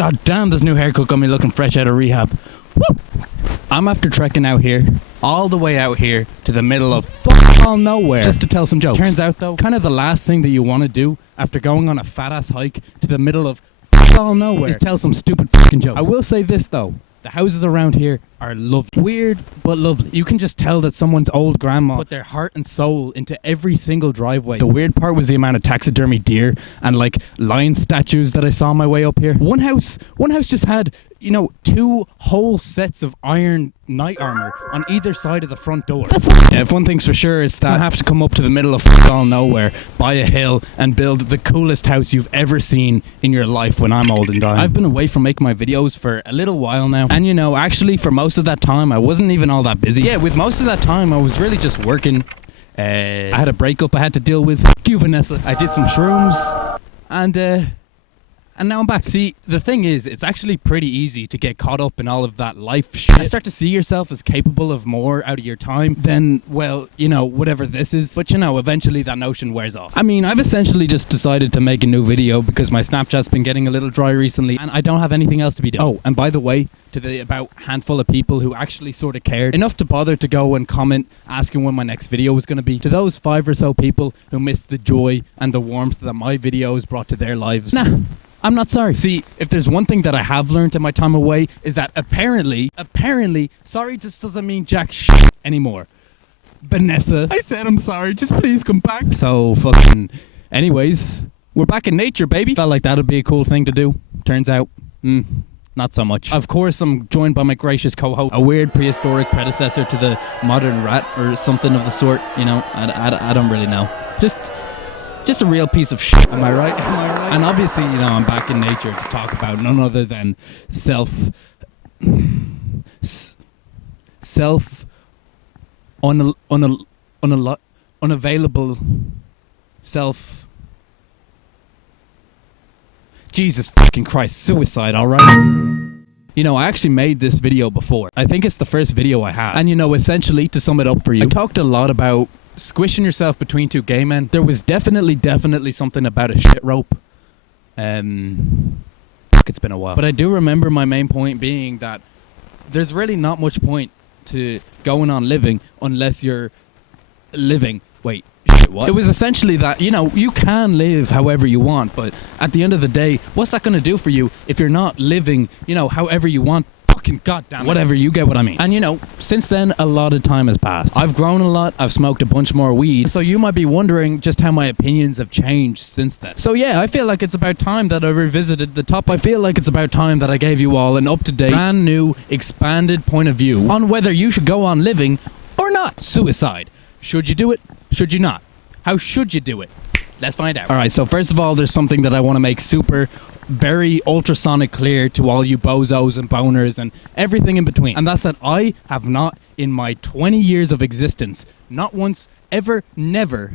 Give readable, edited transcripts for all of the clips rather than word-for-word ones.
God damn, this new haircut got me looking fresh out of rehab. Woo! I'm after trekking out here, all the way out here to the middle of all nowhere, just to tell some jokes. Turns out though, kind of the last thing that you want to do after going on a fat ass hike to the middle of all nowhere is tell some stupid fucking joke. I will say this though, the houses around here are lovely. Weird, but lovely. You can just tell that someone's old grandma put their heart and soul into every single driveway. The weird part was the amount of taxidermy deer and like lion statues that I saw on my way up here. One house just had, you know, 2 whole sets of iron knight armor on either side of the front door. That's yeah, if one thing's for sure, it's that I have to come up to the middle of all nowhere, buy a hill, and build the coolest house you've ever seen in your life when I'm old and dying. I've been away from making my videos for a little while now, and you know, actually for most of that time, I wasn't even all that busy. Yeah, with most of that time, I was really just working. I had a breakup I had to deal with. Thank you, Vanessa. I did some shrooms, and now I'm back. See, the thing is, it's actually pretty easy to get caught up in all of that life shit. You start to see yourself as capable of more out of your time than, well, you know, whatever this is. But, you know, eventually that notion wears off. I mean, I've essentially just decided to make a new video because my Snapchat's been getting a little dry recently and I don't have anything else to be doing. Oh, and by the way, to the about handful of people who actually sort of cared enough to bother to go and comment asking when my next video was going to be, to those 5 or so people who missed the joy and the warmth that my videos brought to their lives, nah, I'm not sorry. See, if there's one thing that I have learned in my time away is that apparently, sorry just doesn't mean jack shit anymore. Vanessa, I said I'm sorry, just please come back. So fucking, anyways, we're back in nature, baby. Felt like that would be a cool thing to do. Turns out, not so much. Of course, I'm joined by my gracious co-host, a weird prehistoric predecessor to the modern rat or something of the sort. You know, I don't really know. Just a real piece of shit. Am I right? And obviously, you know, I'm back in nature to talk about none other than unavailable self. Jesus fucking Christ, suicide, alright? You know, I actually made this video before. I think it's the first video I had. And you know, essentially, to sum it up for you, I talked a lot about squishing yourself between 2 gay men. There was definitely something about a shit rope. It's been a while. But I do remember my main point being that there's really not much point to going on living unless you're living. Wait, shit, what? It was essentially that, you know, you can live however you want, but at the end of the day, what's that going to do for you if you're not living, you know, however you want? Fucking goddamn it. Whatever, you get what I mean. And you know, since then, a lot of time has passed. I've grown a lot, I've smoked a bunch more weed, so you might be wondering just how my opinions have changed since then. So yeah, I feel like it's about time that I revisited the top. I feel like it's about time that I gave you all an up-to-date, brand new, expanded point of view on whether you should go on living or not. Suicide. Should you do it? Should you not? How should you do it? Let's find out. Alright, so first of all, there's something that I want to make very ultrasonic clear to all you bozos and boners and everything in between. And that's that I have not, in my 20 years of existence, not once, ever, never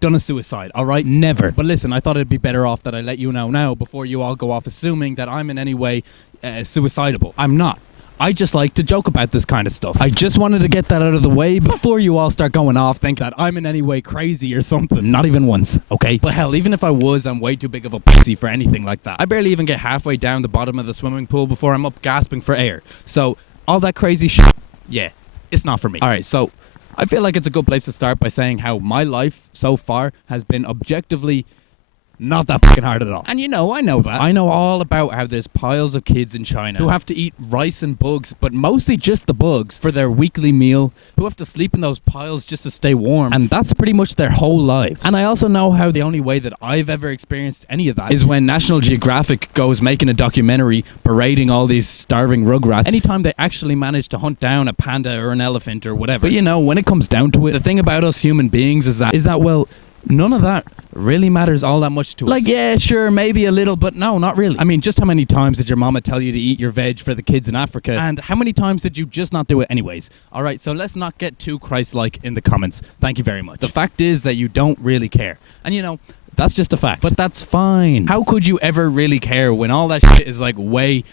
done a suicide, alright? Never. But listen, I thought it'd be better off that I let you know now before you all go off assuming that I'm in any way suicidable. I'm not. I just like to joke about this kind of stuff. I just wanted to get that out of the way before you all start going off thinking that I'm in any way crazy or something. Not even once, okay? But hell, even if I was, I'm way too big of a pussy for anything like that. I barely even get halfway down the bottom of the swimming pool before I'm up gasping for air. So, all that crazy shit, yeah, it's not for me. Alright, so I feel like it's a good place to start by saying how my life so far has been objectively not that fucking hard at all. And you know, I know that. I know all about how there's piles of kids in China who have to eat rice and bugs, but mostly just the bugs, for their weekly meal, who have to sleep in those piles just to stay warm. And that's pretty much their whole lives. And I also know how the only way that I've ever experienced any of that is when National Geographic goes making a documentary berating all these starving rugrats anytime they actually manage to hunt down a panda or an elephant or whatever. But you know, when it comes down to it, the thing about us human beings is that well, none of that really matters all that much to us. Like, yeah, sure, maybe a little, but no, not really. I mean, just how many times did your mama tell you to eat your veg for the kids in Africa? And how many times did you just not do it anyways? Alright, so let's not get too Christ-like in the comments. Thank you very much. The fact is that you don't really care. And you know, that's just a fact. But that's fine. How could you ever really care when all that shit is like way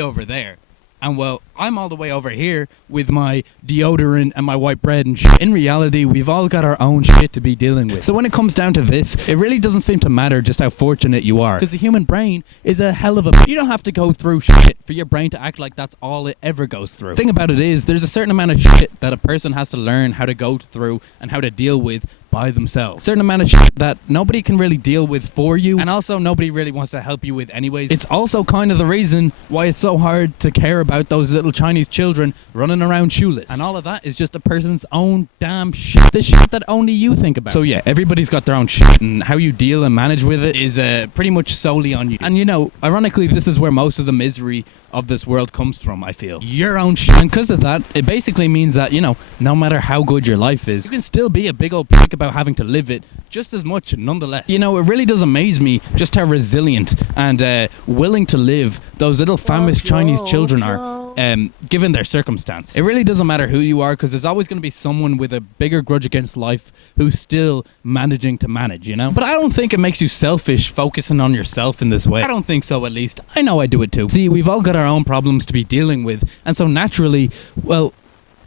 over there? And well, I'm all the way over here with my deodorant and my white bread and shit. In reality, we've all got our own shit to be dealing with. So when it comes down to this, it really doesn't seem to matter just how fortunate you are. Because the human brain is a hell of a... You don't have to go through shit for your brain to act like that's all it ever goes through. The thing about it is, there's a certain amount of shit that a person has to learn how to go through and how to deal with by themselves. Certain amount of shit that nobody can really deal with for you, and also nobody really wants to help you with anyways. It's also kind of the reason why it's so hard to care about those little Chinese children running around shoeless. And all of that is just a person's own damn shit. The shit that only you think about. So yeah, everybody's got their own shit, and how you deal and manage with it is pretty much solely on you. And you know, ironically, this is where most of the misery of this world comes from, I feel. Your own shit. And because of that, it basically means that, you know, no matter how good your life is, you can still be a big old prick about having to live it just as much nonetheless. You know, it really does amaze me just how resilient and willing to live those little famished Chinese children are. Given their circumstance. It really doesn't matter who you are, because there's always going to be someone with a bigger grudge against life who's still managing to manage, you know? But I don't think it makes you selfish focusing on yourself in this way. I don't think so, at least. I know I do it too. See, we've all got our own problems to be dealing with, and so naturally, well,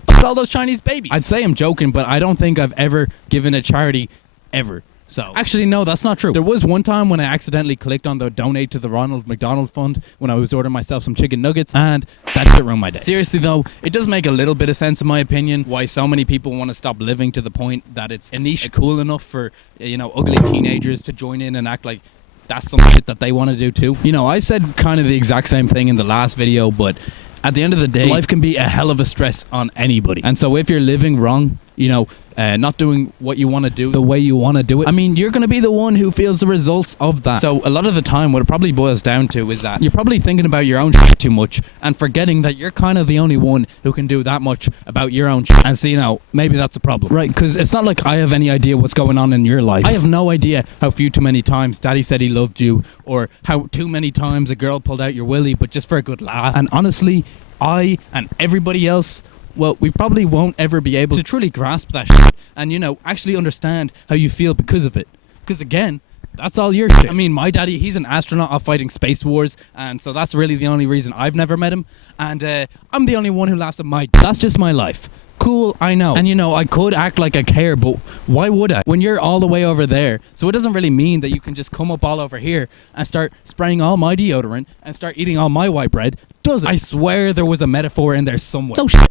fuck all those Chinese babies. I'd say I'm joking, but I don't think I've ever given a charity ever. So, actually, no, that's not true. There was one time when I accidentally clicked on the donate to the Ronald McDonald Fund when I was ordering myself some chicken nuggets, and that shit ruined my day. Seriously, though, it does make a little bit of sense, in my opinion, why so many people want to stop living to the point that it's a niche cool enough for, you know, ugly teenagers to join in and act like that's some shit that they want to do too. You know, I said kind of the exact same thing in the last video, but at the end of the day, life can be a hell of a stress on anybody. And so if you're living wrong, you know, not doing what you want to do the way you want to do it, I mean, you're going to be the one who feels the results of that. So a lot of the time, what it probably boils down to is that you're probably thinking about your own shit too much and forgetting that you're kind of the only one who can do that much about your own shit. And so, you know, maybe that's a problem. Right, because it's not like I have any idea what's going on in your life. I have no idea how too many times daddy said he loved you, or how too many times a girl pulled out your willy, but just for a good laugh. And honestly, I and everybody else, well, we probably won't ever be able to truly grasp that shit and, you know, actually understand how you feel because of it. Because again, that's all your shit. I mean, my daddy, he's an astronaut off fighting space wars, and so that's really the only reason I've never met him. And I'm the only one who laughs at my... That's just my life. Cool, I know. And, you know, I could act like I care, but why would I? When you're all the way over there, so it doesn't really mean that you can just come up all over here and start spraying all my deodorant and start eating all my white bread, does it? I swear there was a metaphor in there somewhere. So shit.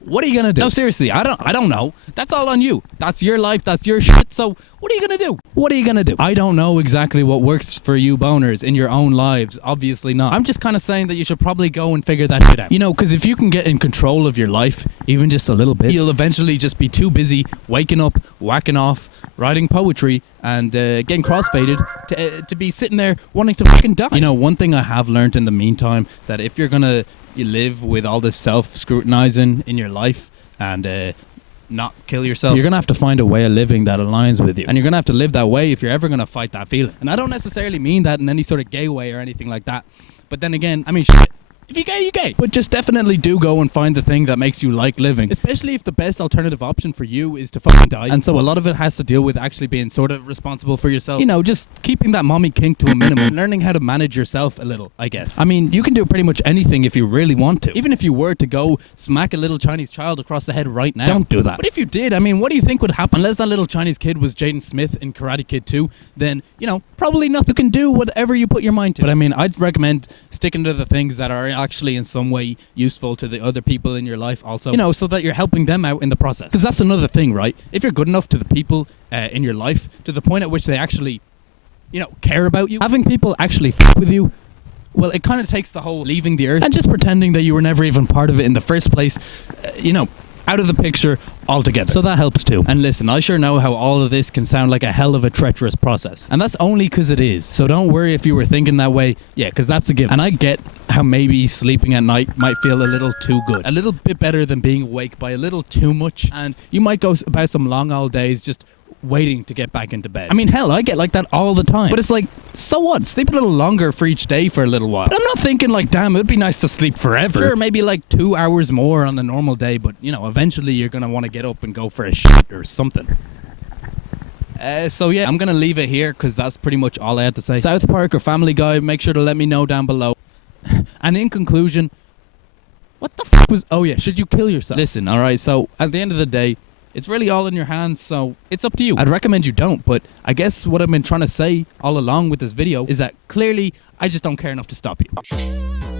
What are you gonna do? No, seriously, I don't know. That's all on you. That's your life, that's your shit, so what are you gonna do? What are you gonna do? I don't know exactly what works for you boners in your own lives, obviously not. I'm just kind of saying that you should probably go and figure that shit out. You know, because if you can get in control of your life, even just a little bit, you'll eventually just be too busy waking up, whacking off, writing poetry, and getting crossfaded to be sitting there wanting to fucking die. You know, one thing I have learned in the meantime, that if you're gonna live with all this self-scrutinizing in your life and not kill yourself, you're gonna have to find a way of living that aligns with you, and you're gonna have to live that way if you're ever gonna fight that feeling. And I don't necessarily mean that in any sort of gay way or anything like that, but then again, I mean, shit, if you're gay, you're gay. But just definitely do go and find the thing that makes you like living, especially if the best alternative option for you is to fucking die. And so a lot of it has to deal with actually being sort of responsible for yourself. You know, just keeping that mommy kink to a minimum, learning how to manage yourself a little, I guess. I mean, you can do pretty much anything if you really want to. Even if you were to go smack a little Chinese child across the head right now, don't do that. But if you did, I mean, what do you think would happen? Unless that little Chinese kid was Jaden Smith in Karate Kid 2, then, you know, probably nothing. You can do whatever you put your mind to. But I mean, I'd recommend sticking to the things that are actually in some way useful to the other people in your life also, you know, so that you're helping them out in the process. Because that's another thing, right? If you're good enough to the people in your life, to the point at which they actually, you know, care about you, having people actually fuck with you, well, it kind of takes the whole leaving the earth and just pretending that you were never even part of it in the first place, you know, out of the picture altogether. So that helps too. And listen, I sure know how all of this can sound like a hell of a treacherous process. And that's only because it is. So don't worry if you were thinking that way. Yeah, because that's a given. And I get how maybe sleeping at night might feel a little too good. A little bit better than being awake by a little too much. And you might go about some long old days just waiting to get back into bed. I mean, hell, I get like that all the time. But it's like, so what? Sleep a little longer for each day for a little while. But I'm not thinking like, damn, it'd be nice to sleep forever. Sure, maybe like 2 hours more on a normal day, but, you know, eventually you're going to want to get up and go for a shit or something. So yeah, I'm going to leave it here because that's pretty much all I had to say. South Park or Family Guy, make sure to let me know down below. And in conclusion, What the fuck was... Oh, yeah, should you kill yourself? Listen, all right, so at the end of the day, it's really all in your hands, so it's up to you. I'd recommend you don't, but I guess what I've been trying to say all along with this video is that clearly I just don't care enough to stop you.